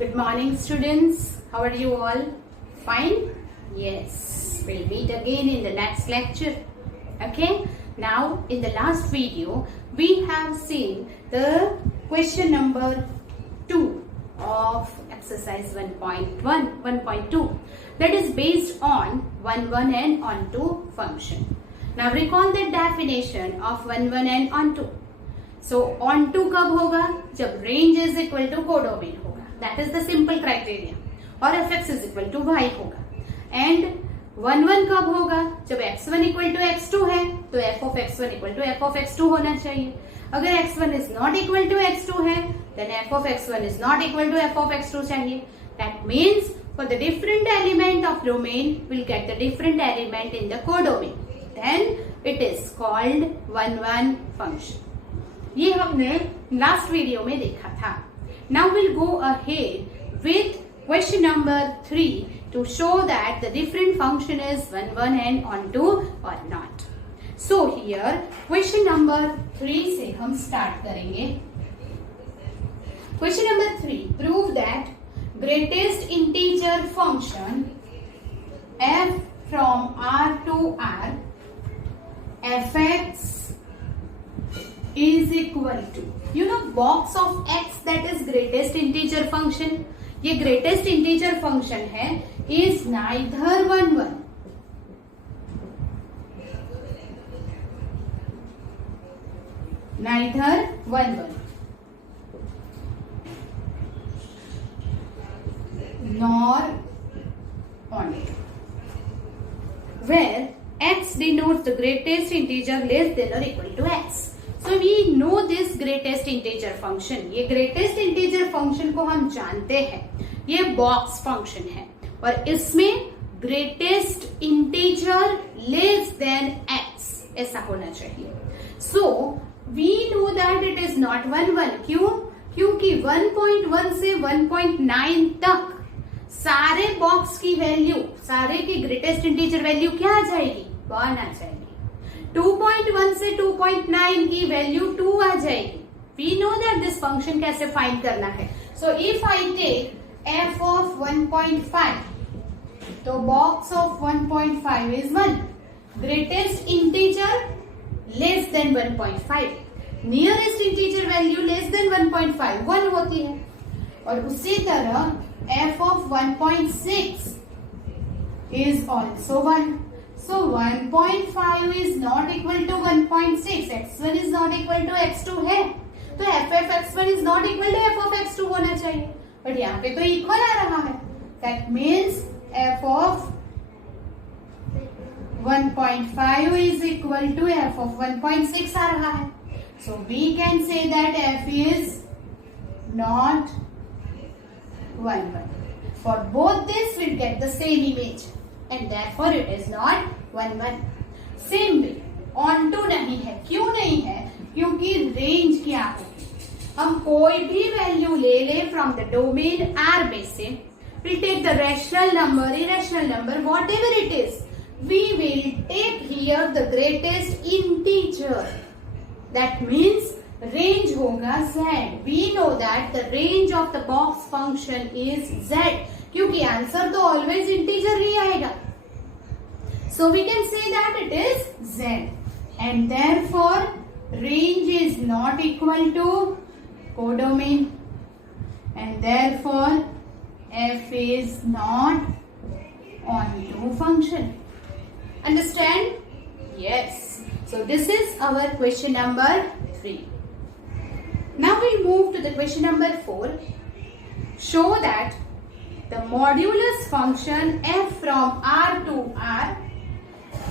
Good morning, students. How are you all? Fine? Yes. We'll meet again in the next lecture. Okay? Now, in the last video, we have seen the question number 2 of exercise 1.2 that is based on on1 and on2 function. Now, recall the definition of on1 and on2. So, on2 कब होगा? जब range is equal to codomain होगा. That is the simple criteria. और fx is equal to y होगा. And 1 कब होगा? जब x1 equal to x2 है, तो f of x1 equal to f of x2 होना चाहिए. अगर x1 is not equal to x2 है, then f of x1 is not equal to f of x2 चाहिए. That means for the different element of domain, we'll get the different element in the codomain. Then it is called 1 function. ये हमने last video में देखा था. Now we'll go ahead with question number 3 to show that the different function is 1 and on2 or not. So here question number 3 से हम start करेंगे. Question number 3, prove that greatest integer function f from R to R fx is equal to, you know, box of x, that is greatest integer function. ये greatest integer function है, is neither 1 neither 1 nor onto, where x denotes the greatest integer less than or equal to x. So we know this greatest integer function. ये greatest integer function को हम जानते हैं. ये box function है और इसमें greatest integer less than x ऐसा होना चाहिए. So we know that it is not 1 क्यों? क्योंकि 1.1 से 1.9 तक सारे बॉक्स की वैल्यू, सारे की ग्रेटेस्ट इंटीजर वैल्यू क्या आ जाएगी? 1 आ जाएगी. 2.1 से 2.9 की वैल्यू 2 आ जाएगी. We know that this function कैसे फाइंड करना है. So if I take f of 1.5, तो box of 1.5 is 1. Greatest integer less than 1.5. Nearest integer value less than 1.5 1 होती है. और उसी तरह f of 1.6 is also 1. So 1.5 is not equal to 1.6. x1 is not equal to x2 है. तो f of x1 is not equal to f of x2 होना चाहिए. But यहाँ पे तो इक्वल आ रहा है. That means f of 1.5 is equal to f of 1.6 आ रहा है. So we can say that f is not 1. For both this we'll get the same image and therefore it is not 1. Same way onto नहीं है. क्यों नहीं है? क्योंकि range क्या है? हम कोई भी वैल्यू ले ले फ्रॉम द डोमेन R में से, we'll take the rational number, irrational number, whatever it is, we will take here the greatest integer. That means range होगा z. We know that the range of the box function is z. क्योंकि answer तो always integer ही आएगा. So we can say that it is z. And therefore range is not equal to codomain. And therefore f is not onto function. Understand? Yes. So this is our question number 3. Now we'll move to the question number 4. Show that the modulus function f from R to R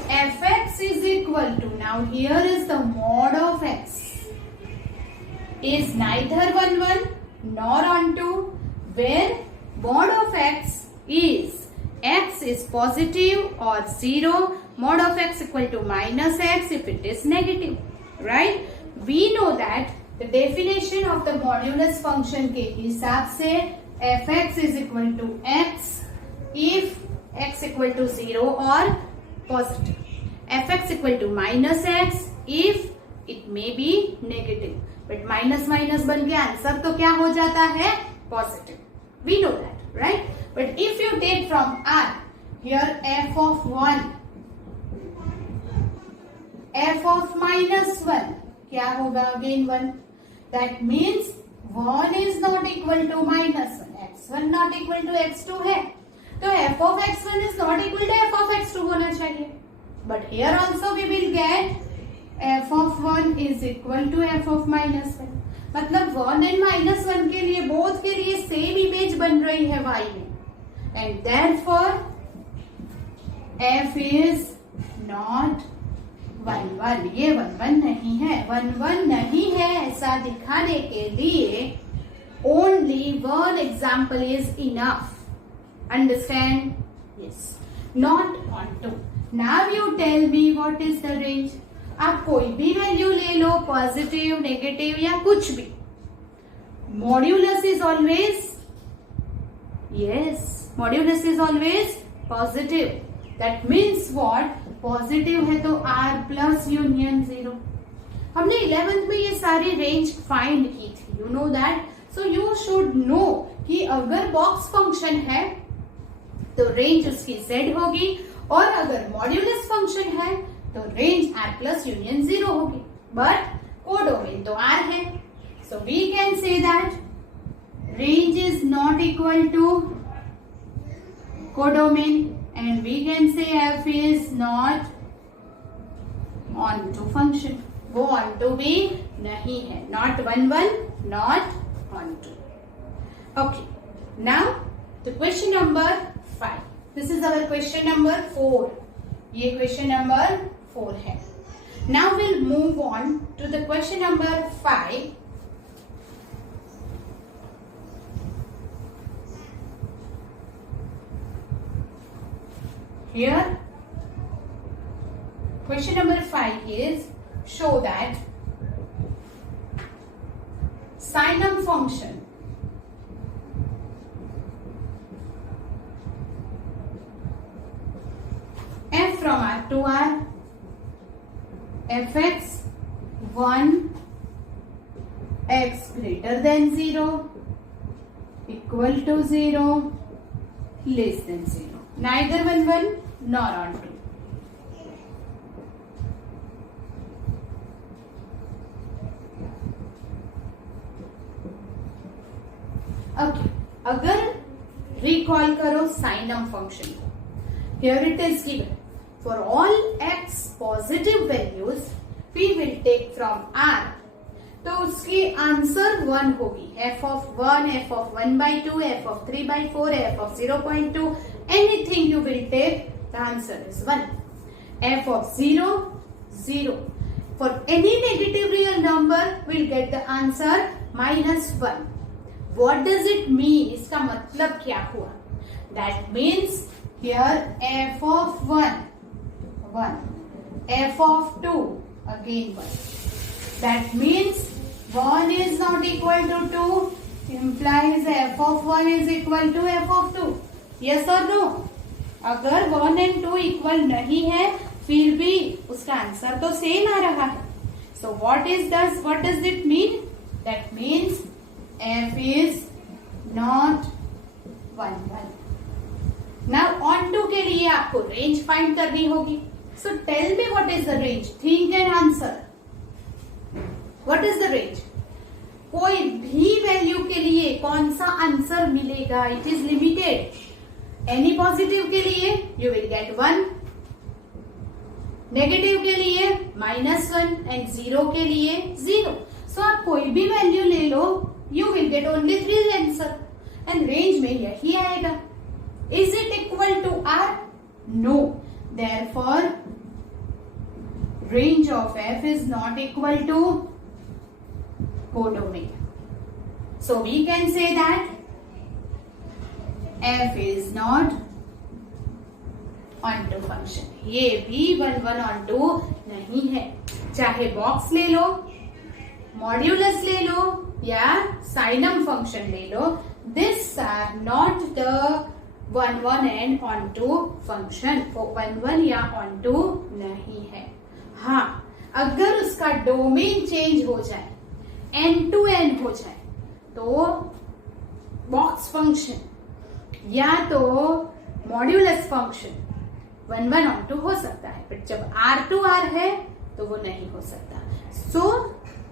fx is equal to, now here is the mod of x, is neither 1 nor onto, where mod of x is positive or 0, mod of x equal to minus x if it is negative, right? We know that the definition of the modulus function के हिसाब से fx is equal to x if x equal to 0 or positive, fx equal to minus x if it may be negative. But minus minus बन के answer तो क्या हो जाता है? Positive. We know that, right? But if you take from R, here f of 1, f of minus 1, क्या होगा? Again 1. That means 1 is not equal to minus 1. x1 not equal to x2 है. तो f of x1 is not equal to f of x2 होना चाहिए. But here also we will get f of 1 is equal to f of minus 1. मतलब 1 and minus 1 के लिए, both के लिए same image बन रही है y में. And therefore f is not 1 1. ये 1 1 नहीं है. 1 1 नहीं है ऐसा दिखाने के लिए only one example is enough. Understand? Yes. Not on 2. Now you tell me what is the range. आप कोई भी वैल्यू ले लो, पॉजिटिव, नेगेटिव या कुछ भी. Modulus is always, yes, modulus is always positive. That means what? Positive है तो r plus union 0. हमने 11th में ये सारी रेंज फाइंड की थी. You know that. So you should know कि अगर बॉक्स फंक्शन है तो रेंज उसकी z होगी, और अगर मॉड्यूलस फंक्शन है तो रेंज r प्लस यूनियन 0 होगी. बट कोडोमेन तो r है. So we can say that range is not equal to codomain, and we can say f is not onto function. वो onto भी नहीं है. Not 1 1, not onto. Okay. Now the question number 5. This is our question number 4. ये question number 4 है. Now we'll move on to the question number 5. Here, question number 5 is show that sinum function f from R to R, fx 1 x greater than 0 equal to 0 less than 0. Neither 1 1 nor on 2. Okay. अगर recall करो साइनम function को, here it is given for all x positive values we will take from R. तो उसकी answer 1 होगी. f of 1, f of 1 by 2, f of 3 by 4, f of 0.2, anything you will take, the answer is 1. f of 0, 0. For any negative real number, we'll get the answer -1. What does it mean? इसका मतलब क्या हुआ? That means here f of 1, 1. f of 2, again 1. That means 1 is not equal to 2, implies f of 1 is equal to f of 2. Yes or no? अगर 1 and 2 equal नहीं है फिर भी उसका आंसर तो सेम आ रहा है. So what does it mean? That means f is not 1 1. Now on 2 के लिए आपको रेंज फाइंड करनी होगी. So tell me what is the range? Think and answer. What is the range? कोई भी वैल्यू के लिए कौन सा आंसर मिलेगा? It is limited. Any positive के लिए you will get 1, नेगेटिव के लिए -1 एंड 0 के लिए 0. So आप कोई भी वैल्यू ले लो, you will get only 3 answer and range में यही आएगा. Is it equal to R? No. Therefore, range of f is not equal to codomain. So we can say that f is not onto function. ये भी 1 1 onto नहीं है. चाहे box ले लो, modulus ले लो या साइनम फंक्शन ले लो, this are not the 1 1 and onto function. वो 1 1 या onto नहीं है. हाँ, अगर उसका डोमेन चेंज हो जाए, n to n हो जाए, तो बॉक्स फंक्शन या तो मॉड्यूलस फंक्शन 1 1 ऑन 2 हो सकता है, बट जब R2R है तो वो नहीं हो सकता. So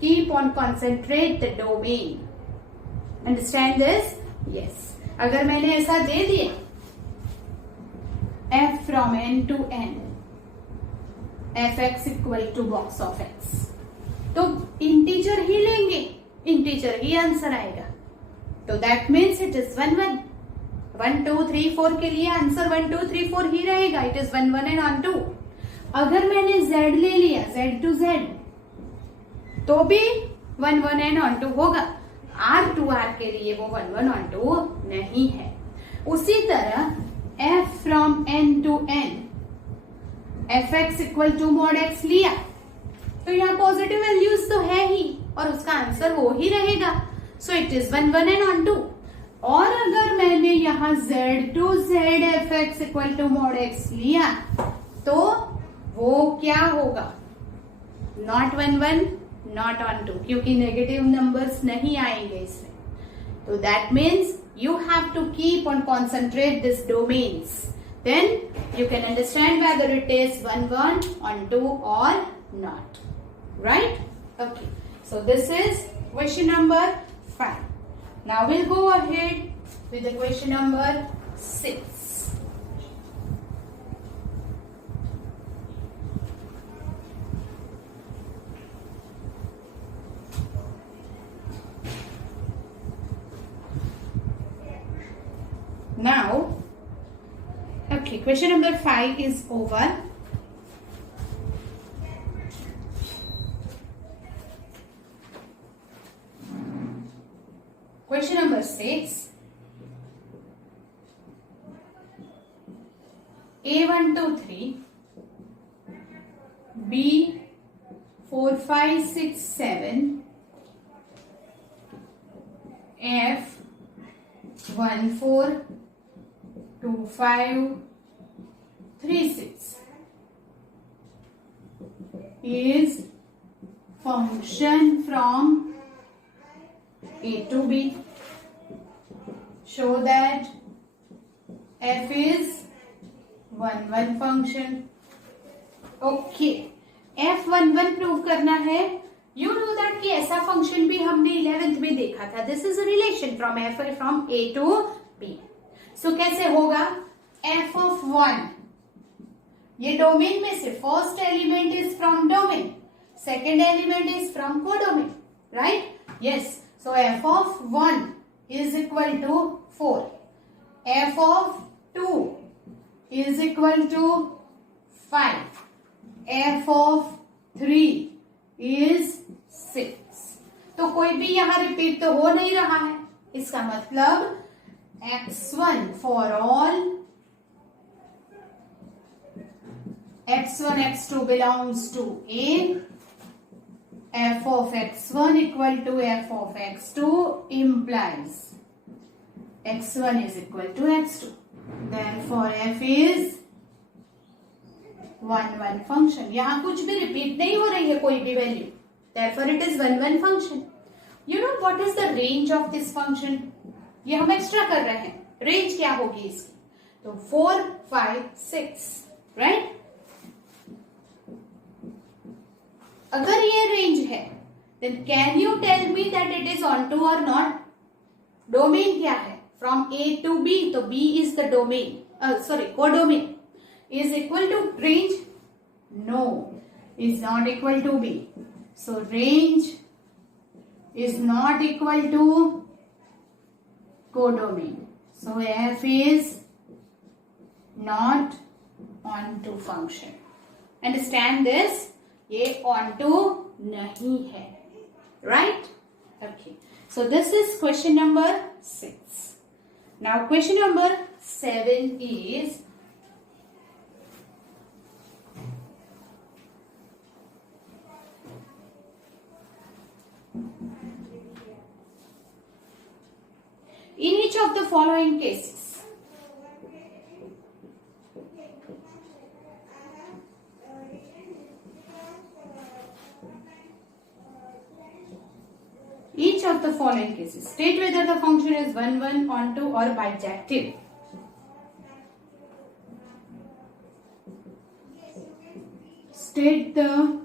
keep on concentrate the domain. Understand this? Yes. अगर मैंने ऐसा दे दिया f from n to n fx equal to box of x, तो इंटीजर ही लेंगे, इंटीजर ही आंसर आएगा. तो दैट मीन्स इट इज 1 1. 1 2 3 4 के लिए आंसर 1 2 3 4 ही रहेगा. It is 1 1 and on 2. अगर मैंने z ले लिया, z to z, तो भी 1 1 एंड ऑन 2 होगा. R2R के लिए वो 1 1 ऑन 2 नहीं है. उसी तरह f from n to n fx equal to mod x लिया, तो यहाँ पॉजिटिव वैल्यूज तो है ही और उसका आंसर वो ही रहेगा. So it is 1 1 and on 2. और अगर मैंने यहाँ z to z fx equal to mod x लिया, तो वो क्या होगा? नॉट 1 1 नॉट ऑन 2, क्योंकि नेगेटिव नंबर्स नहीं आएंगे इसमें. तो that means you have to keep on concentrate these domains, then you can understand whether it is 1 1 on 2 or not, right? Okay, so this is question number 5. Now we'll go ahead with the question number 6. Now, okay, question number 5 is over. Question number 6. A1 2 3, B 4 5 6 7, F 1 4 2 5 3 6 is function from A to B. Show that f is 1 1 function. Okay, f 1 1 prove करना है. You know that कि ऐसा function भी हमने 11th में देखा था. This is a relation from f from A to B. So कैसे होगा? f of 1, ये डोमेन में से first element is from domain, second element is from codomain, right? Yes. So f of 1 is equal to 4, f of 2 is equal to 5, f of 3 is 6. तो कोई भी यहाँ repeat तो हो नहीं रहा है. इसका मतलब x1 for all, x1 x2 belongs to A, f of x1 equal to f of x2 implies x1 is equal to x2. Therefore f is 1 1 function. यहाँ कुछ भी रिपीट नहीं हो रही है कोई भी value. Therefore it is 1 1 function. You know what is the range of this function? ये हम एक्स्ट्रा कर रहे हैं. रेंज क्या होगी इसकी? तो 4 5 6, राइट? अगर ये रेंज है, then can you tell me that it is onto or not? Domain क्या है? From A to B, तो B is the domain. Codomain. Is equal to range? No, is not equal to B. So range is not equal to codomain. So f is not onto function. Understand this? ये onto नहीं है, right? Okay. So this is question number 6. Now question number 7 is in each of the following cases, each of the following following cases. State whether the function is 1, 1, onto or bijective. State the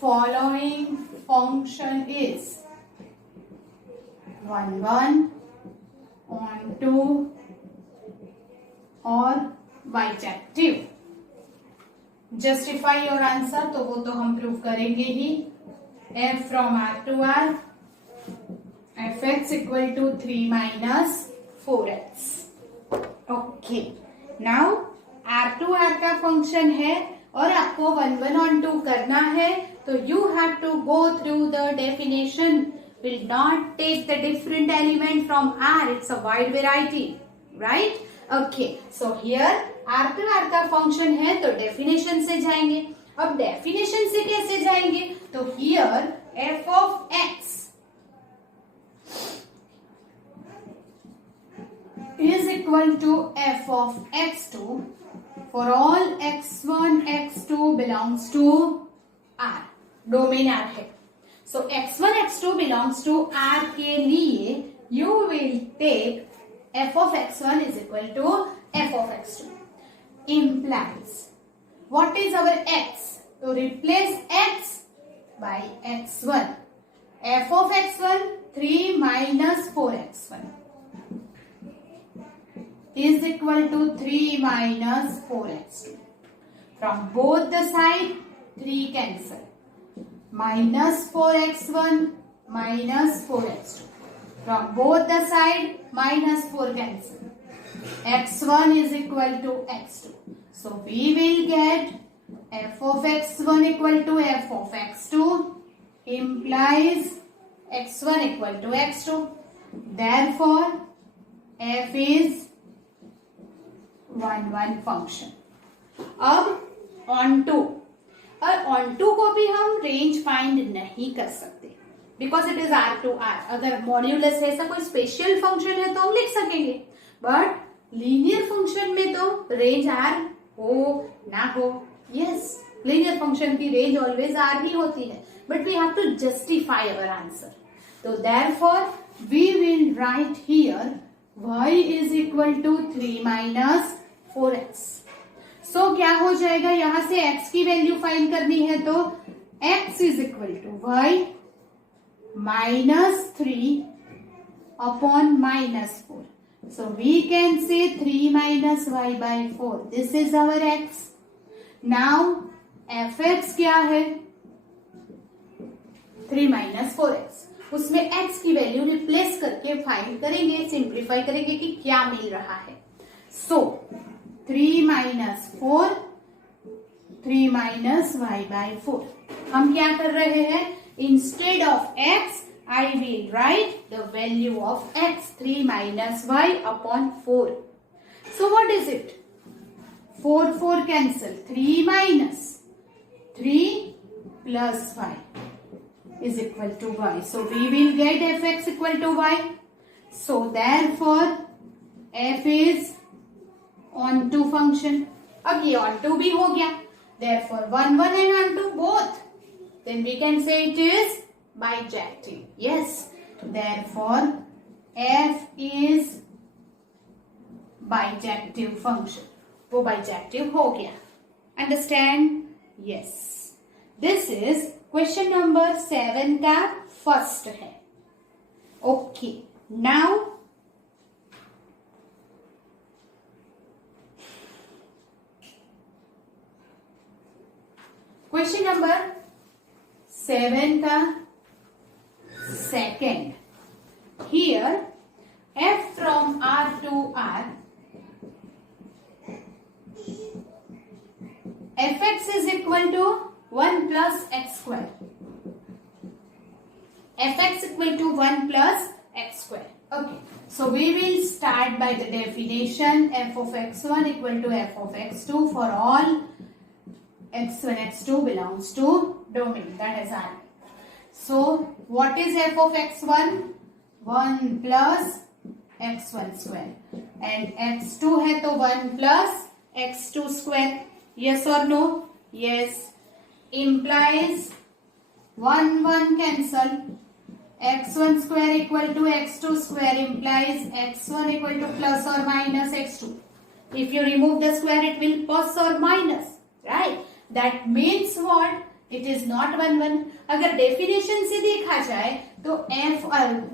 following function is 1, 1, onto और bijective. Justify your answer, तो वो तो हम prove करेंगे ही. F from R to R, fx equal to 3 minus 4x. Okay. Now R to R का function है और आपको 1, 1 on 2 करना है, तो you have to go through the definition. Will not take the different element from R. It's a wide variety, right? Okay. So here R to R का function है तो डेफिनेशन से जाएंगे. अब डेफिनेशन से कैसे जाएंगे? तो here f of x is equal to f of x2 for all x1 x2 belongs to R. Domain R है. So x1 x2 belongs to R के लिए you will take f of x1 is equal to f of x2. Implies what is our x? To replace x by x1. F of x1 3 minus 4x1 is equal to 3 minus 4x2. From both the side 3 cancel. Minus 4x1 minus 4x2. From both the side minus 4 cancel. x1 is equal to x2. So we will get f of x1 equal to f of x2 implies x1 equal to x2. Therefore f is 1, 1 function. अब onto, और onto को भी हम range find नहीं कर सकते because it is R to R. अगर modulus है, ऐसा कोई स्पेशल फंक्शन है तो हम लिख सकेंगे, बट लीनियर फंक्शन में तो रेंज R हो ना हो. यस, लीनियर फंक्शन की रेंज ऑलवेज R ही होती है, but we have to justify our answer. तो therefore we will write here y is equal to 3 minus 4x. So क्या हो जाएगा, यहां से x की वैल्यू फाइंड करनी है तो x is equal to y minus 3 upon minus 4. So we can say 3 minus y by 4. This is our x. Now fx क्या है, 3 minus 4x. उसमें x की वैल्यू रिप्लेस करके फाइंड करेंगे, सिंप्लीफाई करेंगे कि क्या मिल रहा है. सो 3 minus 4, 3 minus y by 4. हम क्या कर रहे हैं, instead of x I will write the value of x 3 minus y upon 4. So what is it? 4 4 cancel. 3 minus 3 plus y is equal to y. So we will get fx equal to y. So therefore f is onto function. अब ये onto भी हो गया. Therefore 1 1 and onto both. Then we can say it is bijective. Yes. Therefore f is bijective function. वो bijective हो गया. Understand? Yes. This is question number 7 का first है. Okay. Now question number 7 का second. Here f from R to R, fx is equal to 1 plus x square. Fx equal to 1 plus x square. Okay. So we will start by the definition. F of x1 equal to f of x2 for all x1 x2 belongs to domain, that is R. So what is f of x1? 1 plus x1 square and x2 है तो 1 plus x2 square. Yes or no? Yes. Implies 1 1 cancel. x1 square equal to x2 square implies x1 equal to plus or minus x2. If you remove the square, it will plus or minus, right? That means what? It is not 1 1. अगर definition से देखा जाए तो f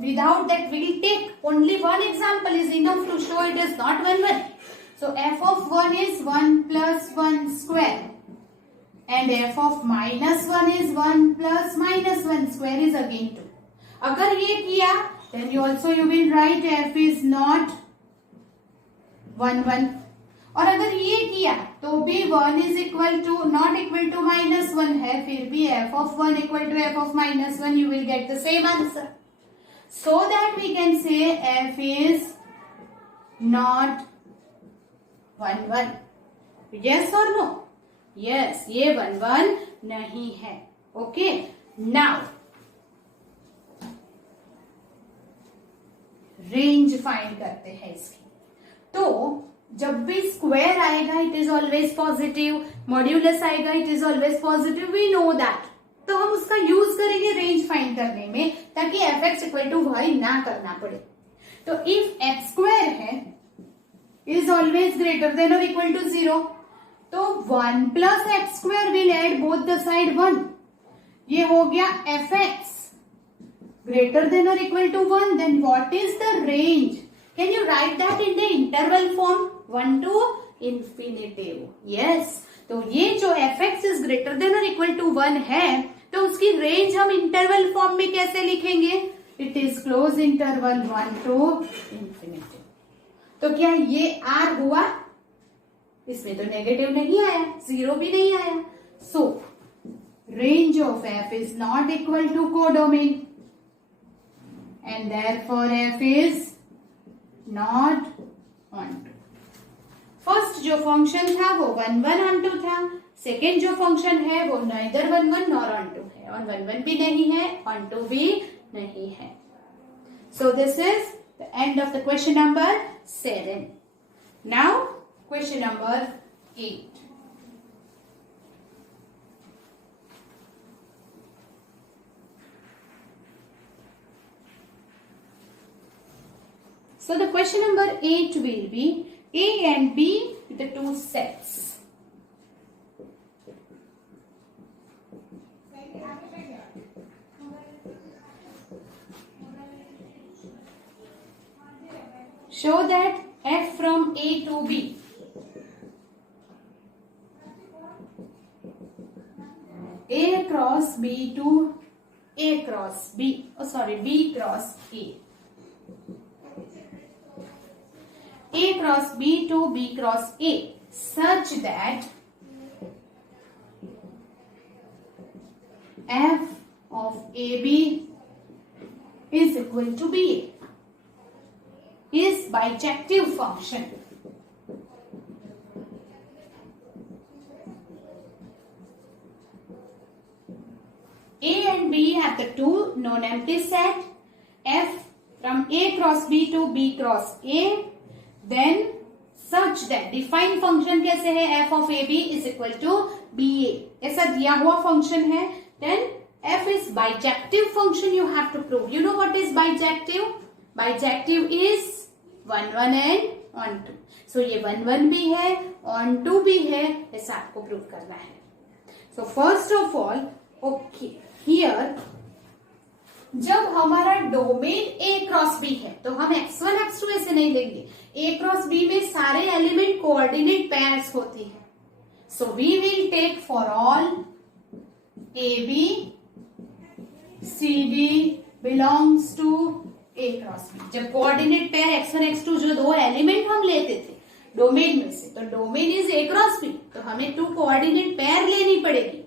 without that we will take only one example is enough to show it is not 1 1. So f of 1 is 1 plus 1 square and f of minus 1 is 1 plus minus 1 square is again 2. अगर ये किया then you also you will write f is not 1 1. और अगर ये किया तो भी 1 is equal to not equal to minus 1 है, फिर भी f of 1 equal to f of minus 1 you will get the same answer. So that we can say f is not 1 1. Yes or no? Yes, ये 1 1 नहीं है. Okay. Now range find करते हैं इसकी. तो जब भी स्क्वायर आएगा it is always positive, modulus आएगा it is always positive, we know that. तो हम उसका यूज करेंगे रेंज फाइंड करने में ताकि f x equal to y ना करना पड़े. तो इफ एक्स स्क्वायर है इज ऑलवेज ग्रेटर देन और इक्वल टू 0, तो 1 plus x square will add both the side 1. ये हो गया f x greater than or equal to 1. Then what is the range? Can you write that in the interval form? 1 to infinitive. Yes. तो ये जो f(x) is greater than or equal to 1 है तो उसकी range हम interval form में कैसे लिखेंगे? It is close interval 1 to infinitive. तो क्या ये r हुआ? इसमें तो नेगेटिव नहीं आया, 0 भी नहीं आया. So range of f is not equal to codomain. And therefore f is not onto. First जो फंक्शन था वो 1 1 onto था. सेकेंड जो फंक्शन है वो neither 1 1 nor onto है, और 1 1 भी नहीं है, onto भी नहीं है. So this is the end of the question number 7. Now question number 8. So the question number 8 will be A and B with the two sets. Show that f from A to B A cross B to A cross B, B cross A. A cross B to B cross A such that f of AB is equal to BA is bijective function. A and B have the two non-empty set f from A cross B to B cross A. Then such that define function कैसे है? f of AB is equal to BA. ऐसा दिया हुआ function है. Then f is bijective function you have to prove. You know what is bijective? Bijective is 1 1 and onto. So ये 1 1 भी है, onto भी है, ऐसा आपको prove करना है. So first of all, okay, here जब हमारा डोमेन A क्रॉस B है तो हम x1 x2 ऐसे नहीं लेंगे. A क्रॉस B में सारे एलिमेंट कोऑर्डिनेट पेयर्स होती है. So we will take for all AB CD belongs to A cross B. जब कोऑर्डिनेट पेयर x1 x2 जो दो एलिमेंट हम लेते थे डोमेन में से, तो domain is A cross B, तो हमें 2 कोऑर्डिनेट पेयर लेनी पड़ेगी.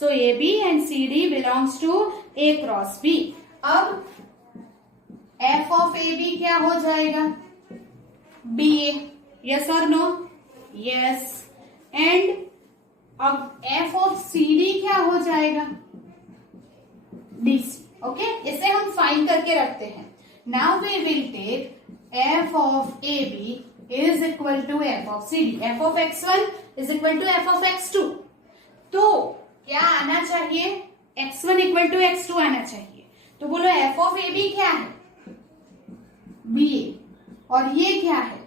So AB and CD belongs to A cross B. अब f of AB क्या हो जाएगा? BA. Yes or no? Yes. And अब f of CD क्या हो जाएगा? DC. Okay? इसे हम फाइंड करके रखते हैं. Now we will take f of AB is equal to f of CD. f of x1 is equal to f of x2. तो क्या आना चाहिए? x1 इक्वल टू x2 आना चाहिए। तो बोलो f ऑफ ए बी क्या है? B A. और ये क्या है?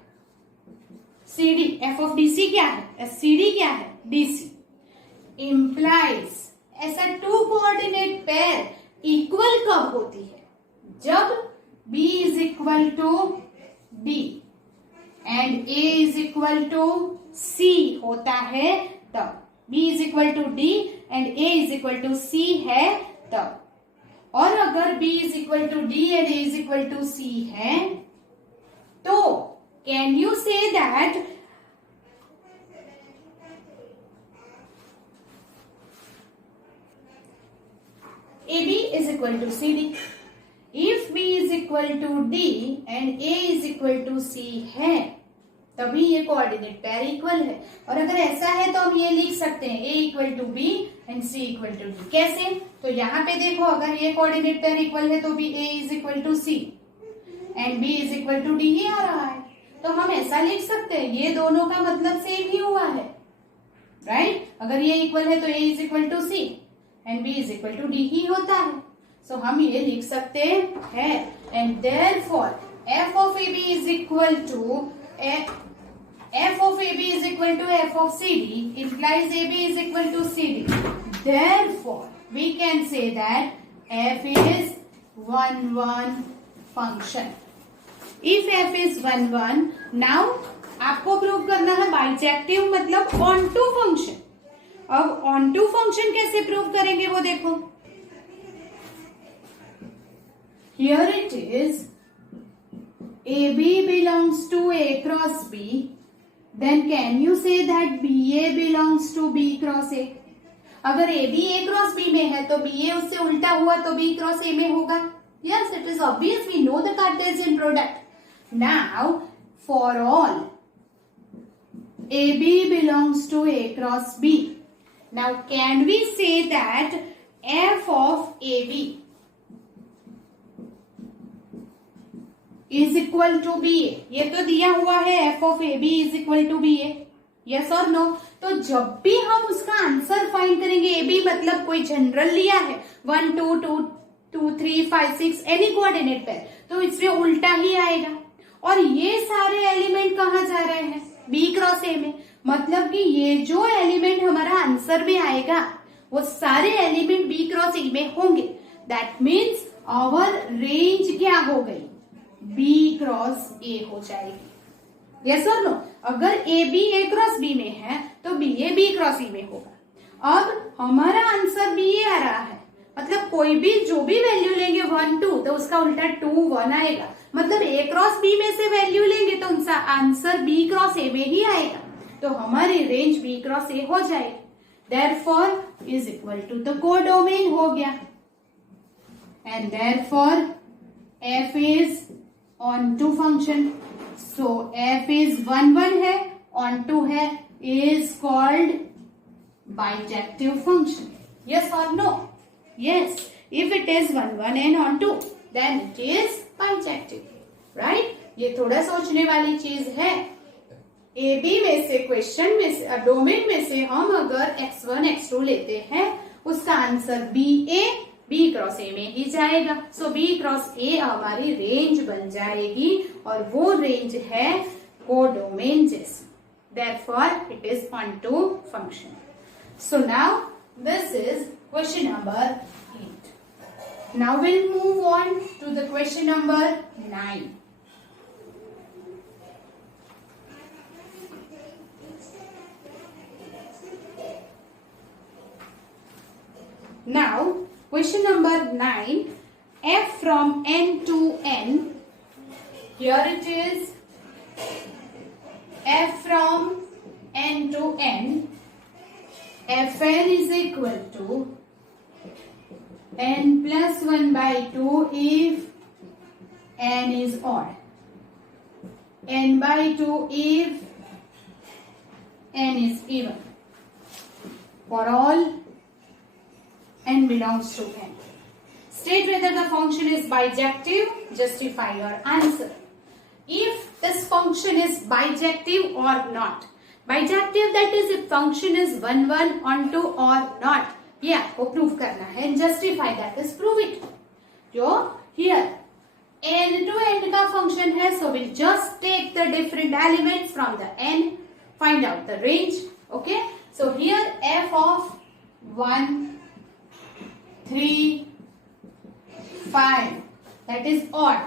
C D. F of D C क्या है? सी डी क्या है? D C. इम्प्लाइज ऐसा टू कोऑर्डिनेट पेयर इक्वल कब होती है? जब B is equal to D and A is equal to C होता है तब। B is equal to D and A is equal to C है तब। और अगर B is equal to D and A is equal to C है तो can you say that AB is equal to CD. If B is equal to D and A is equal to C है तभी ये coordinate pair equal है। और अगर ऐसा है तो हम ये लिख सकते हैं A equal to B and C equal to D। कैसे? तो यहाँ पे देखो, अगर ये कोऑर्डिनेट पेयर इक्वल है तो भी A is equal to C and B is equal to D ही आ रहा है। तो हम ऐसा लिख सकते हैं, ये दोनों का मतलब सेम ही हुआ है, राइट? अगर ये इक्वल है तो A is equal to C and B is equal to D ही होता है। सो हम ये लिख सकते हैं and therefore f of AB is equal to f of AB is equal to f of CD implies AB is equal to CD. Therefore, we can say that f is 1-1 function. If f is 1-1, now आपको prove करना है bijective मतलब on to function. अब on to function कैसे prove करेंगे वो देखो। Here it is, AB belongs to A cross B, then can you say that BA belongs to B cross A? अगर AB A cross B में है तो BA उससे उल्टा हुआ तो B cross A में होगा। Yes, it is obvious, we know the Cartesian product. Now, for all AB belongs to A cross B. Now, can we say that f of AB is equal to BA? ये तो दिया हुआ है f of AB is equal to BA. Yes or no? तो जब भी हम उसका आंसर फाइंड करेंगे, AB मतलब कोई जनरल लिया है 1 2 2 2 3 5 6 एनी कोऑर्डिनेट पेयर, तो इसमें उल्टा ही आएगा। और ये सारे एलिमेंट कहाँ जा रहे हैं? B क्रॉस A में। मतलब कि ये जो एलिमेंट हमारा आंसर में आएगा वो सारे एलिमेंट B क्रॉस A में होंगे। दैट मीन्स आवर रेंज क्या हो गई? B क्रॉस A हो जाएगी। यस और नो? अगर AB A क्रॉस B में है तो BA B क्रॉस E में होगा। अब हमारा आंसर BA आ रहा है, मतलब कोई भी जो भी वैल्यू लेंगे 1 2 तो उसका उल्टा 2 1 आएगा। मतलब A क्रॉस B में से वैल्यू लेंगे तो उनका आंसर B क्रॉस A में ही आएगा। तो हमारी रेंज B क्रॉस A हो जाएगी। देयरफॉर इज इक्वल टू तो कोडोमेन हो गया and therefore f is onto function. So f is 1-1 है, ऑन टू है, is called bijective function. Yes और no? Yes, if it is 1-1 and on 2, then it is bijective, right? ये थोड़ा सोचने वाली चीज है। AB में से क्वेश्चन में से डोमेन में से हम अगर x1 x2 लेते हैं उसका answer BA B cross A में ही जाएगा। सो B क्रॉस A हमारी रेंज बन जाएगी और वो रेंज है कोडोमेन जैसी। Therefore, it is onto function. So now this is question number 8. Now we'll move on to the question number 9. Now, question number 9, f from n to n. Here it is, f from n to n. Fn is equal to n plus 1 by 2 if n is odd, n by 2 if n is even, for all n belongs to n. State whether the function is bijective, justify your answer. If this function is bijective or not. Bijective, that is if function is 1-1 onto or not, ये आपको prove करना है and justify that is prove it. जो here n to n का function है, so will just take the different elements from the n, find out the range. Okay, so here f of 1, 3, 5 that is odd.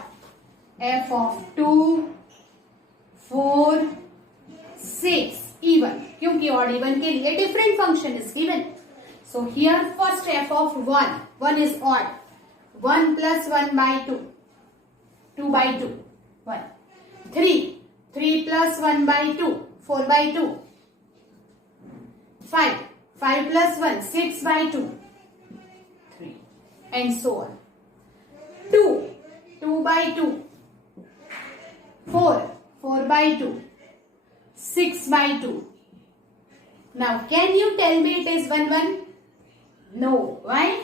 F of 2, 4, 6 even, क्योंकि odd even के लिए different function is given. So here first f of 1, 1 is odd. 1 plus 1 by 2, 2 by 2, 1. 3, 3 plus 1 by 2, 4 by 2. 5, 5 plus 1, 6 by 2, 3, and so on. 2, 2 by 2, 4, 4 by 2, 6 by 2. Now can you tell me it is 1, 1? No. Why?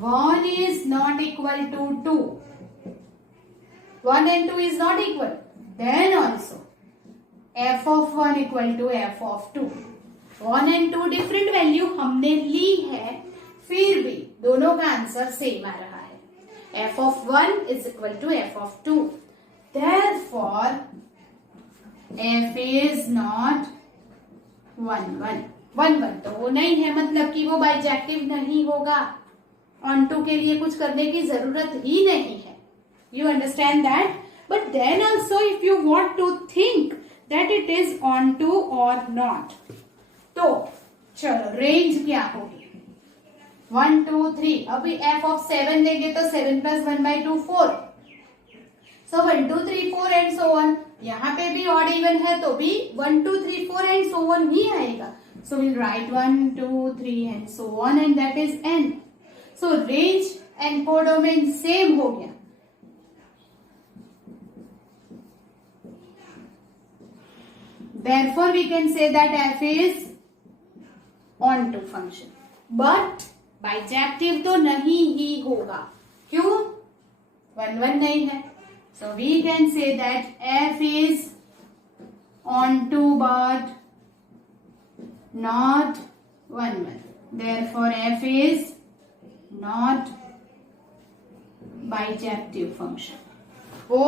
1 is not equal to 2. 1 and 2 is not equal. Then also f of 1 equal to f of 2. 1 and 2 different value हमने ली है, फिर भी दोनों का answer same आ रहा है. f of 1 is equal to f of 2. Therefore, f is not 1, 1. 1, 1 तो वो नहीं है, मतलब कि वो बाइजेक्टिव नहीं होगा. ऑन टू के लिए कुछ करने की जरूरत ही नहीं है. You understand that? But then also if you want to think that it is on to or not, तो चलो रेंज क्या होगी? 1, 2, 3. अभी f of 7 देंगे तो 7 plus 1 by 2, 4. So 1, 2, 3, 4 and so on. यहाँ पे भी odd even है तो भी 1, 2, 3, 4 and so on ही आएगा. So we'll write 1, 2, 3 and so on and that is n. So range and codomain same हो गया. Therefore we can say that f is onto function. But bijective तो नहीं ही होगा. क्यों? 1, 1 नहीं है. So we can say that f is onto but not 1, 1. Therefore f is not bijective function. वो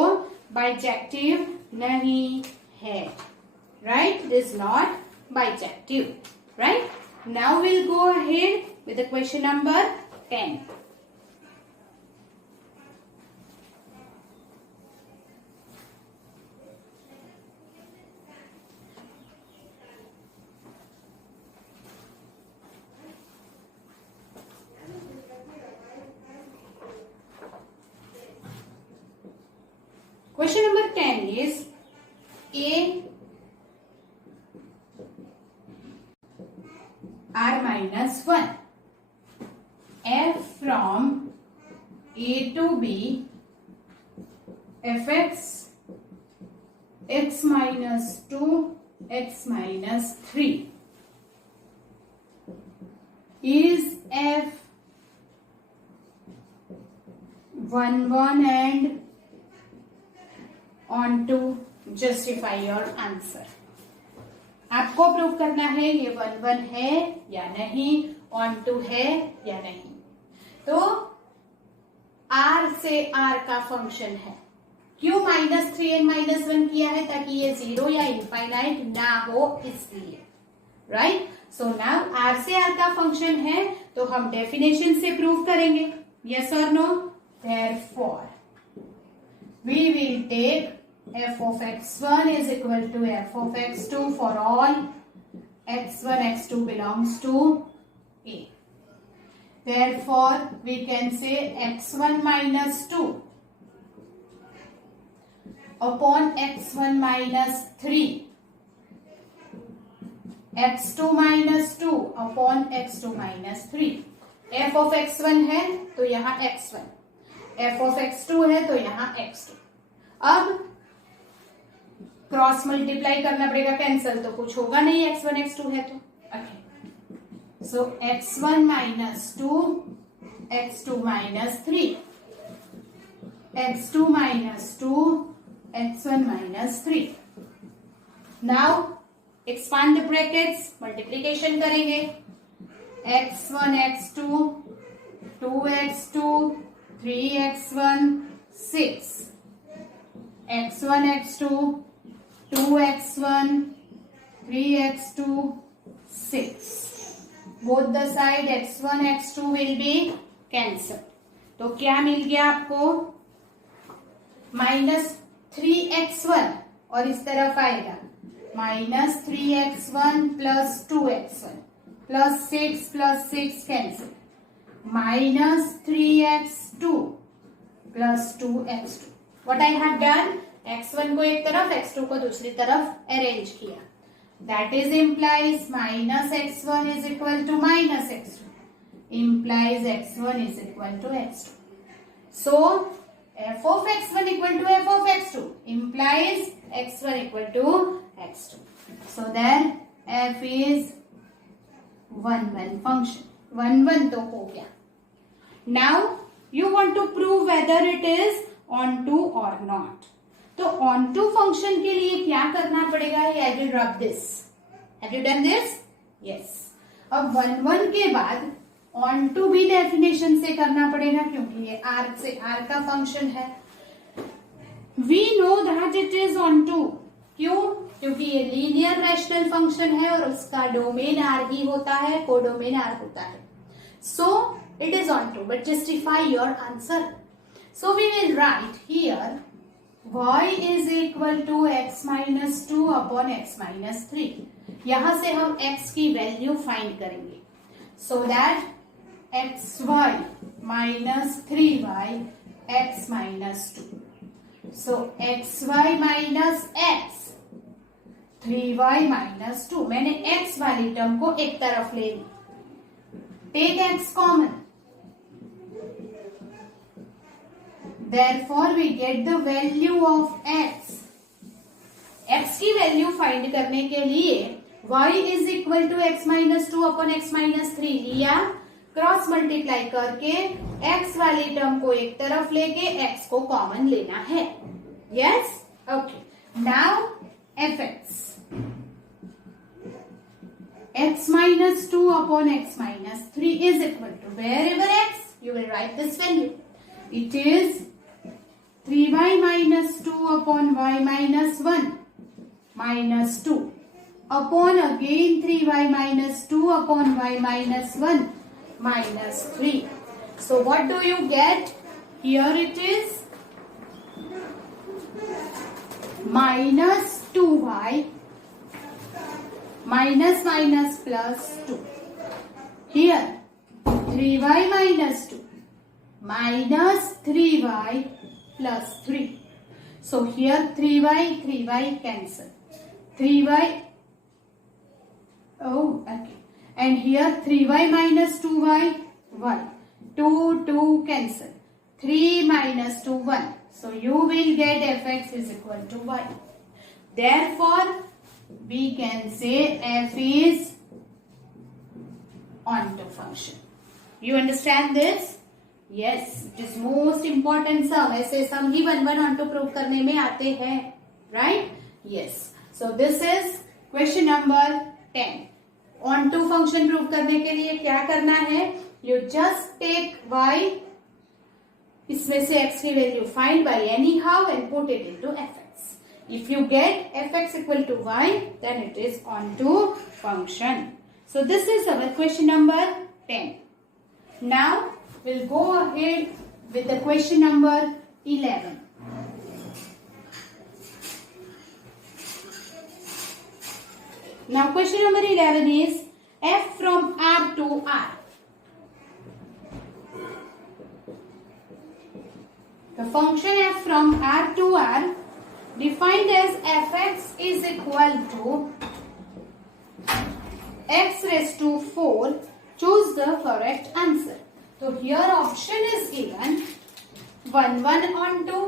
bijective नहीं है. Right? It is not bijective. Right? Now we'll go ahead with the question number 10. Question number 10 is a r minus 1. F from a to b fx x minus 2 x minus 3 is f 1, 1 and on to justify your answer. आपको prove करना है ये 1, 1 है या नहीं, on to है या नहीं. तो r से r का फंक्शन है. क्यों -3 and -1 किया है? ताकि ये 0 या इनफाइनाइट ना हो इसलिए. राइट? सो नाउ r से r का फंक्शन है तो हम डेफिनेशन से प्रूव करेंगे. यस और no? Therefore we will take f of x1 is equal to f of x2 for all x1 x2 belongs to a. Therefore we can say x1 minus 2 upon x1 minus 3, x2 minus 2 upon x2 minus 3. f of x1 है तो यहाँ x1, f of x2 है तो यहाँ x2. अब cross multiply करना पड़ेगा, cancel तो कुछ होगा नहीं, x1 x2 है तो. Okay, so x1 minus 2 x2 minus 3 x2 minus 2 x1 minus 3. Now expand the brackets, multiplication करेंगे. x1 x2 2x2 3x1 6 x1 x2 2x1 3x2 6 both the side x1 x2 will be cancelled. तो क्या मिल गया आपको -3x1 और इस तरफ आएगा -3x1 plus 2x1 plus 6 cancel -3x2 plus 2x2. What I have done, x1 को एक तरफ x2 को दूसरी तरफ अरेंज किया. That is implies -x1 is equal to -x2 implies x1 is equal to x2. So f of x1 equal to f of x2 implies x1 equal to x2. So then f is 1 function. 1 तो हो गया. Now you want to prove whether it is onto or not. तो onto function के लिए क्या करना पड़ेगा? I will rub this. Have you done this? Yes. अब 1 के बाद ऑन टू भी डेफिनेशन से करना पड़ेगा क्योंकि ये आर से आर का फंक्शन है. We know that it is onto. क्यों? क्योंकि ये लीनियर रैशनल फंक्शन है और उसका डोमेन आर ही होता है, कोडोमेन आर होता है. So it is onto. But justify your answer. So we will write here y is equal to x minus 2 upon x minus 3. यहां से हम x की वैल्यू फाइंड करेंगे. So that xy minus 3y x minus 2. So xy minus x 3y minus 2. मैंने x वाली term को एक तरफ ले ली. Take x common. Therefore we get the value of x. x की वैल्यू फाइंड करने के लिए y is equal to x minus 2 upon x minus 3 लिया. क्रॉस मल्टीप्लाई करके x वाली टर्म को एक तरफ लेके x को कॉमन लेना है. Yes, okay. Now fx x minus 2 upon x minus 3 is equal to wherever x you will write this value. It is 3y minus 2 upon y minus 1 minus 2 upon again 3y minus 2 upon y minus 1 minus 3. So what do you get? Here it is minus 2y minus minus plus 2. Here 3y minus 2 minus 3y plus 3. So here 3y cancel. 3y, oh okay. And here 3y minus 2y, 1. 2 cancel. 3 minus 2, 1. So you will get fx is equal to y. Therefore, we can say f is onto function. You understand this? Yes, it is most important sum. ऐसे sum ही 1 onto prove करने में आते हैं. Right? Yes. So this is question number 10. Onto function prove करने के लिए क्या करना है? यू जस्ट टेक y, इसमें से x की value find by anyhow and put it into fx. If you get fx equal to y then it is onto function. So this is our question number 10. Now will go ahead with the question number 11. Now question number 11 is f from R to R. The function f from R to R defined as fx is equal to x raised to 4. Choose the correct answer. So here option is given 1 onto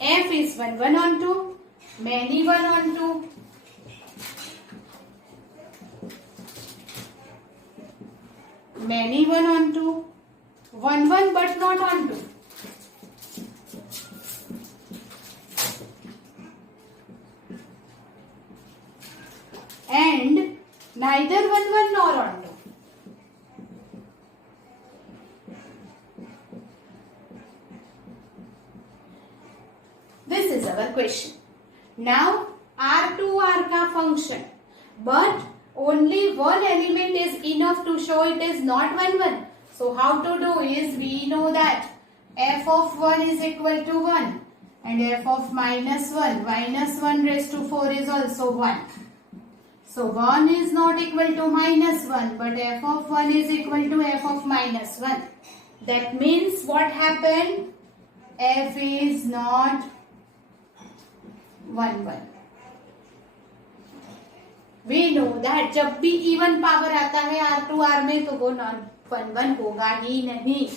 f is 1 onto, many 1 onto, many 1 onto, 1 but not onto. our question. Now R2R का function, but only one element is enough to show it is not 1 1. So how to do is, we know that f of 1 is equal to 1 and f of minus 1 raised to 4 is also 1. So 1 is not equal to minus 1, but f of 1 is equal to f of minus 1. That means what happened? F is not 1 1. We know that जब भी even power आता है R2R में तो वो non 1 1 होगा ही नहीं,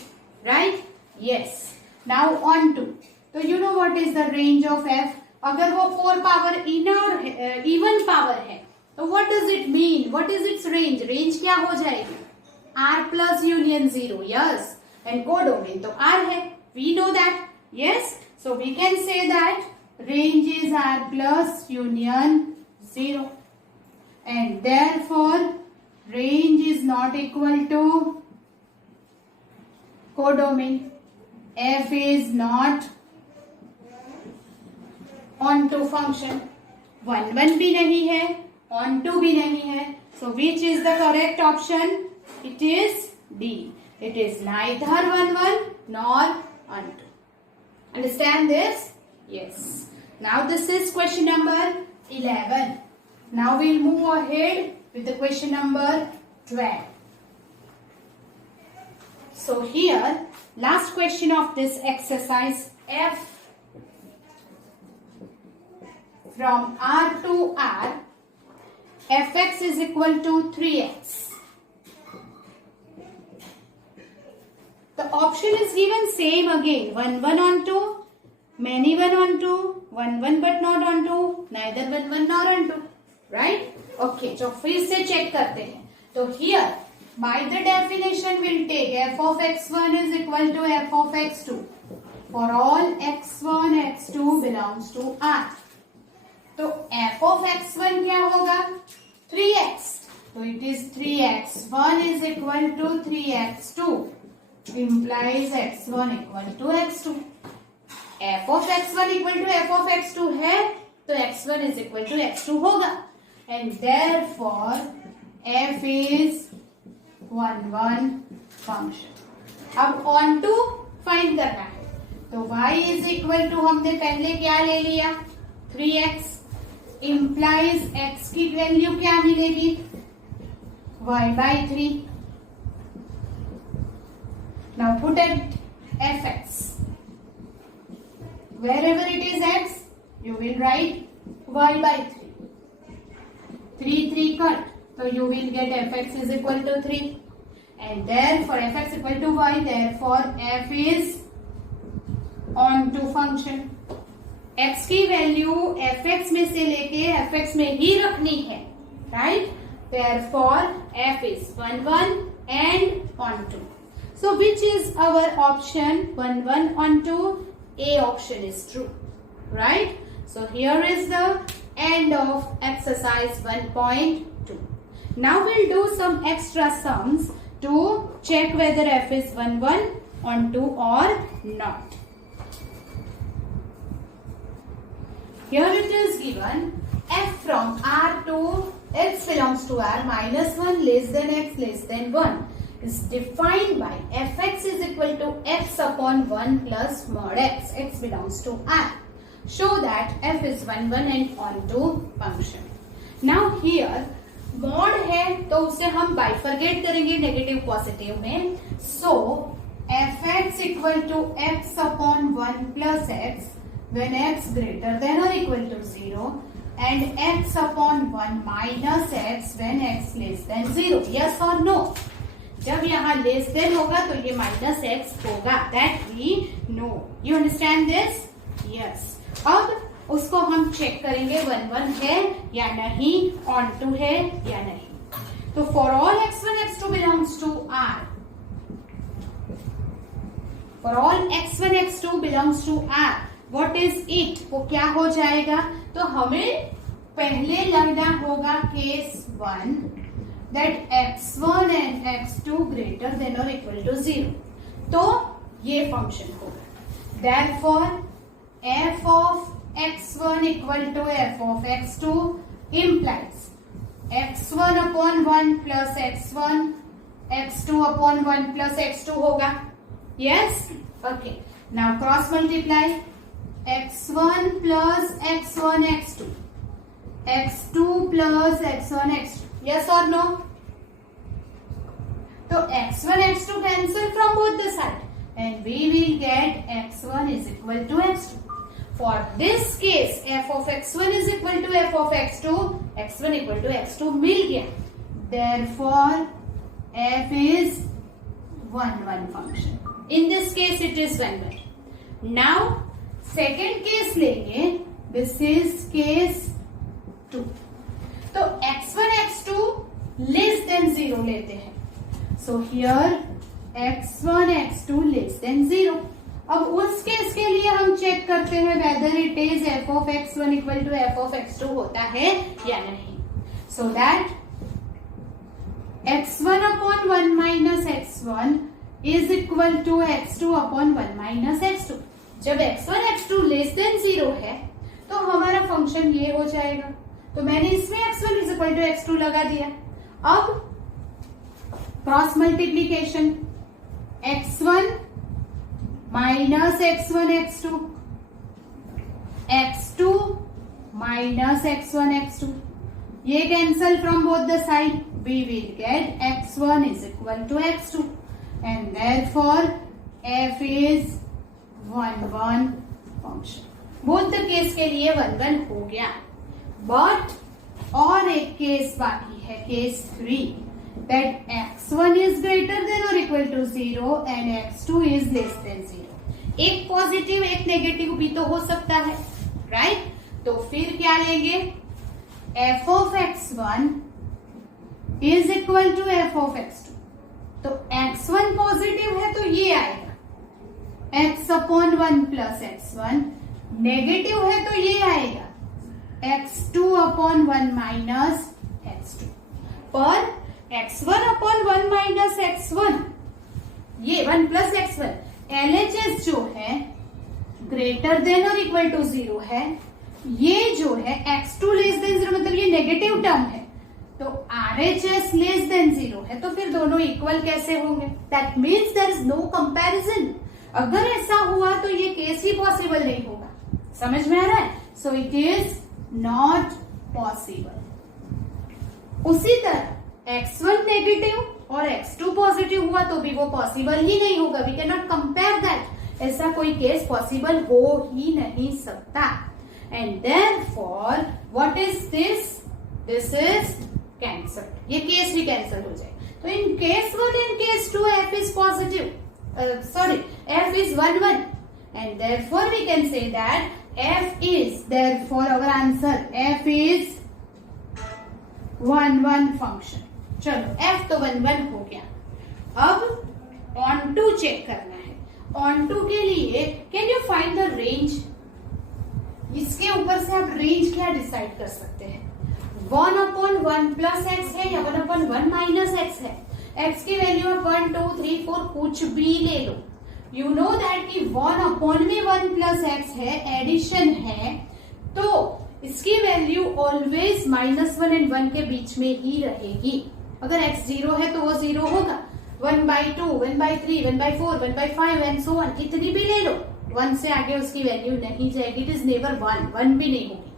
right? Yes. Now on to, तो you know what is the range of f? अगर वो 4 power even power है तो what does it mean? What is its range? Range क्या हो जाएगी? R plus union 0, yes. And codomain तो R है. We know that, yes. So we can say that range is R plus union 0. And therefore range is not equal to codomain. F is not onto function. 1 1 भी नहीं है, onto भी नहीं है. So which is the correct option? It is D. It is neither 1 1 nor onto. Understand this? Yes. Now this is question number 11. Now we'll move ahead with the question number 12. So here, last question of this exercise, f from R to R, fx is equal to 3x. The option is given same again, 1 1 onto, many 1 onto, 1 1 but not onto, neither 1 1 nor onto, right? Okay, so फिर से check करते हैं. तो here, by the definition we'll take f of x1 is equal to f of x2 for all x1, x2 belongs to R. तो f of x1 क्या होगा? 3x. So it is 3x1 is equal to 3x2 implies x1 equal to x2. f of x1 equal to f of x2 है तो x1 is equal to x2 होगा. And therefore f is 1 1 function. अब onto find करना है तो y is equal to हमने पहले क्या ले लिया 3x implies x की वैल्यू क्या मिलेगी y by 3. Now put at fx. Wherever it is x, you will write y by 3. 3 3 cut. So you will get fx is equal to 3. And therefore fx equal to y. Therefore f is onto function. x की value fx में से लेके fx में ही रखनी है, right? Therefore f is 1 1 and onto. So which is our option? 1 1 onto. A option is true, right? So here is the end of exercise 1.2. Now we'll do some extra sums to check whether f is 1 1 onto or not. Here it is given f from R to x belongs to R minus 1 less than x less than 1 is defined by fx is equal to x upon 1 plus mod x. X belongs to R. Show that f is 1 1 and onto function. Now here mod है तो उसे हम bifurcate करेंगे negative positive में. So fx equal to x upon 1 plus x when x greater than or equal to 0 and x upon 1 minus x when x less than 0. Yes or no? जब यहाँ less than होगा तो ये minus x होगा. That we know. You understand this? Yes. अब उसको हम check करेंगे 1 1 है या नहीं, ऑन टू है या नहीं. तो for all x1 x2 belongs to R, for all x1 x2 belongs to R, what is it? वो क्या हो जाएगा? तो हमें पहले लगना होगा case 1 that x1 and x2 greater than or equal to 0. तो ये फंक्शन होगा. Therefore f of x1 equal to f of x2 implies x1 upon 1 plus x1, x2 upon 1 plus x2 होगा. Yes? Okay. Now cross multiply x1 plus x1 x2, x2 plus x1 x2. Yes or no? So x1 x2 cancel from both the side and we will get x1 is equal to x2. For this case f of x1 is equal to f of x2, x1 equal to x2 मिल गया. Therefore f is 1 1 function. In this case it is 1 1. Now second case लेंगे. This is case 2. तो x1 x2 less than 0 लेते हैं. So here x1 x2 less than 0. अब उस case के लिए हम चेक करते हैं whether it is f of x1 equal to f of x2 होता है या नहीं. So that x1 upon 1 minus x1 is equal to x2 upon 1 minus x2. जब x1 x2 less than 0 है तो हमारा फंक्शन ये हो जाएगा. तो मैंने इसमें x1 is equal to x2 लगा दिया. अब cross multiplication x1 minus x1 x2, x2 minus x1 x2. ये cancel from both the side. We will get x1 is equal to x2 and therefore f is 1 1 function. Both the case के लिए 1 1 हो गया. But और एक case बाकी है, case 3. That x1 is greater than or equal to 0 and x2 is less than 0. एक positive एक नेगेटिव भी तो हो सकता है, राइट? तो फिर क्या लेंगे? f of x1 is equal to f of x2. तो x1 पॉजिटिव है तो ये आएगा x upon 1 plus x1. Negative है तो ये आएगा x2 upon 1 minus x2. पर x1 upon 1 minus x1, ये 1 plus x1, LHS जो है ग्रेटर देन और इक्वल टू 0 है. ये जो है x2 लेस देन 0 मतलब ये नेगेटिव टर्म है. तो RHS लेस देन 0 है तो फिर दोनों इक्वल कैसे होंगे? That means there is no comparison. अगर ऐसा हुआ तो ये केस ही पॉसिबल नहीं होगा. समझ में आ रहा है? So it is not possible. उसी तरह x1 नेगेटिव और x2 पॉजिटिव हुआ तो भी वो पॉसिबल ही नहीं होगा. We can not compare that. ऐसा कोई केस पॉसिबल हो ही नहीं सकता. And therefore what is this? This is cancelled. ये केस भी कैंसल हो जाए. तो in case 1 and case 2 f is positive, f is 1 1 and therefore we can say that f is, therefore our answer f is 1 1 function. चलो f तो 1 1 हो गया. अब on to चेक करना है. on to के लिए can you find the range? इसके ऊपर से आप रेंज क्या डिसाइड कर सकते हैं? 1 upon 1 plus x है या 1 upon 1 minus x है. x की वैल्यू आप 1 2 3 4 कुछ भी ले लो. यू नो दैट कि 1 upon में 1 plus x है, एडिशन है, तो इसकी वैल्यू ऑलवेज -1 एंड 1 के बीच में ही रहेगी. अगर x 0 है तो वो 0 होगा. 1/2, 1/3, 1/4, 1/5 एंड सो ऑन, इतनी भी ले लो. 1 से आगे उसकी वैल्यू नहीं जाएगी. It is never 1. 1 भी नहीं होगी,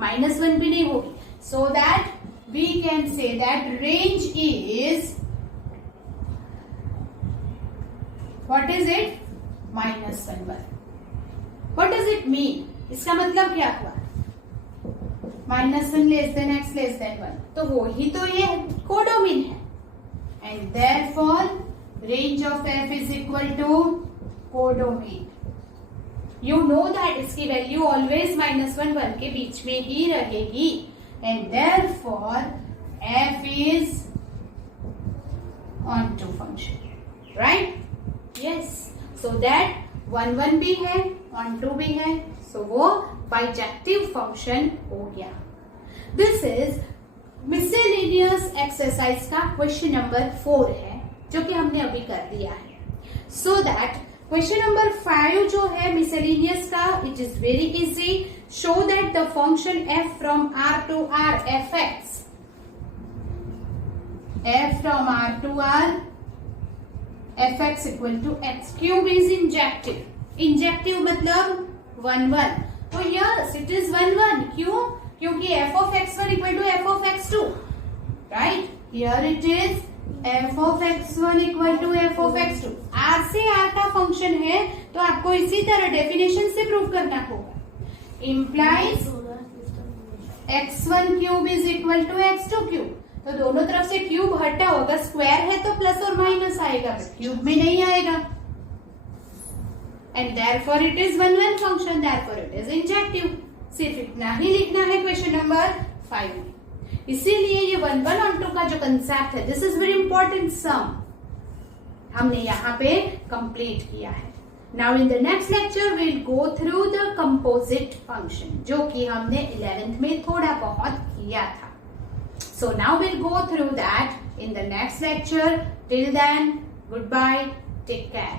-1 भी नहीं होगी. So that we can say that range is, what is it? -1 1. What does it mean? इसका मतलब क्या हुआ? -1 less than x less than 1, तो वो ही तो ये कोडोमेन है. And therefore range of f is equal to codomain. You know that इसकी वैल्यू ऑलवेज -1 1 के बीच में ही रहेगी. एंड देयरफॉर f इज onto function, right? Yes. So that 1 1 भी है, onto भी है, so वो बाइजेक्टिव फंक्शन हो गया. दिस इज मिसलेनियस एक्सरसाइज का क्वेश्चन नंबर 4 है जो कि हमने अभी कर दिया है. सो दैट क्वेश्चन नंबर 5 जो है मिसलेनियस का, it is very easy. Show that the function f from r to r f(x) f from r to r f(x) equal to x cube is injective. Injective मतलब 1 1. तो yes it is 1 1. क्यों? क्योंकि f of x1 equal to f of x2. Right, here it is f of x1 equal to f of x2. r से r का function है तो आपको इसी तरह डेफिनेशन से प्रूव करना होगा. Implies x1 cube is equal to x2 cube. तो दोनों तरफ से क्यूब हटाओ, अगर स्क्वायर है तो प्लस और माइनस आएगा, क्यूब में नहीं आएगा. And therefore it is 1 1 function, therefore it is injective. सिर्फ इतना ही लिखना है क्वेश्चन नंबर 5 में. इसीलिए ये 1 1 on 2 का जो कंसेप्ट है, दिस इज वेरी इंपॉर्टेंट सम, हमने यहाँ पे कंप्लीट किया है. Now in the next lecture will go through the composite function, जो कि हमने 11th में थोड़ा बहुत किया था. So now we'll go through that in the next lecture. Till then, goodbye. Take care.